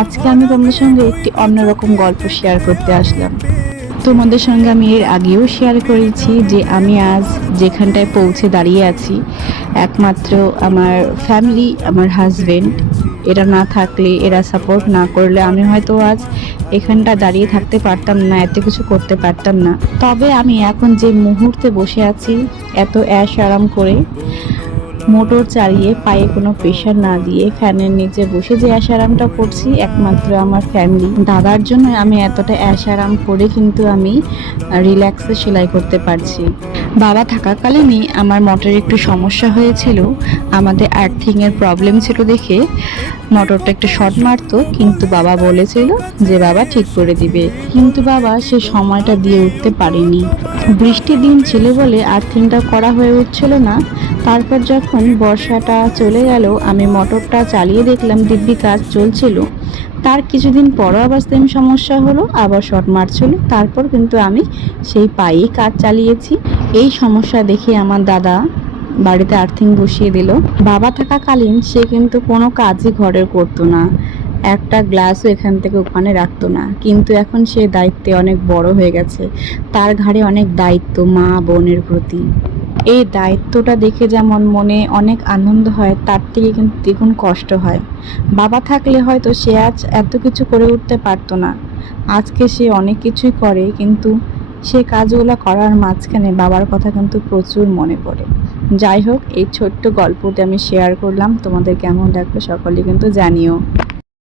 আজকে আমি তোমাদের সঙ্গে একটি অন্যরকম গল্প শেয়ার করতে আসলাম। তোমাদের সঙ্গে আমি এর আগেও শেয়ার করেছি যে আমি আজ যেখানটায় পৌঁছে দাঁড়িয়ে আছি একমাত্র আমার ফ্যামিলি, আমার হাজবেন্ড, এরা না থাকলে, এরা সাপোর্ট না করলে আমি হয়তো আজ এখানটা দাঁড়িয়ে থাকতে পারতাম না, এত কিছু করতে পারতাম না। তবে আমি এখন যে মুহূর্তে বসে আছি এত অ্যাশ আরাম করে, মোটর চালিয়ে, পায়ে কোনো প্রেশার না দিয়ে ফ্যানের নিচে বসে যে আরামটা করছি একমাত্র আমার ফ্যামিলি, দাদার জন্য আমি এতটা আরাম করে কিন্তু আমি রিল্যাক্সে সেলাই করতে পারছি। বাবা থাকাকালীনই আমার মোটরে একটু সমস্যা হয়েছিল, আমাদের আর্থিংয়ের প্রবলেম ছিল দেখে মোটরটা একটু শর্ট মারতো, কিন্তু বাবা বলেছিল যে বাবা ঠিক করে দিবে, কিন্তু বাবা সে সময়টা দিয়ে উঠতে পারেনি। বৃষ্টির দিন ছিল বলে আর্থিংটা করা হয়ে উঠছিল না। তারপর যখন বর্ষাটা চলে গেল আমি মোটরটা চালিয়ে দেখলাম দিব্যি কাজ চলছিল। তার কিছুদিন পরও আবার সেম সমস্যা হলো, আবার শর্ট মারছিল। তারপর কিন্তু আমি সেই পায়েই কাজ চালিয়েছি। এই সমস্যা দেখে আমার দাদা বাড়িতে আর্থিং বসিয়ে দিল। বাবা থাকাকালীন সে কিন্তু কোনো কাজই ঘরের করতো না, একটা গ্লাসও এখান থেকে ওখানে রাখতো না, কিন্তু এখন সে দায়িত্বে অনেক বড় হয়ে গেছে, তার ঘাড়ে অনেক দায়িত্ব মা বোনের প্রতি। এই দায়িত্বটা দেখে যেমন মনে অনেক আনন্দ হয়, তার থেকে কিন্তু দ্বিগুণ কষ্ট হয়। বাবা থাকলে হয়তো সে আজ এত কিছু করে উঠতে পারতো না। আজকে সে অনেক কিছুই করে, কিন্তু সে কাজগুলো করার মাঝখানে বাবার কথা কিন্তু প্রচুর মনে পড়ে। যাই হোক, এই ছোট্ট গল্পটি আমি শেয়ার করলাম, তোমাদের কেমন লাগলো সকলে কিন্তু জানিও।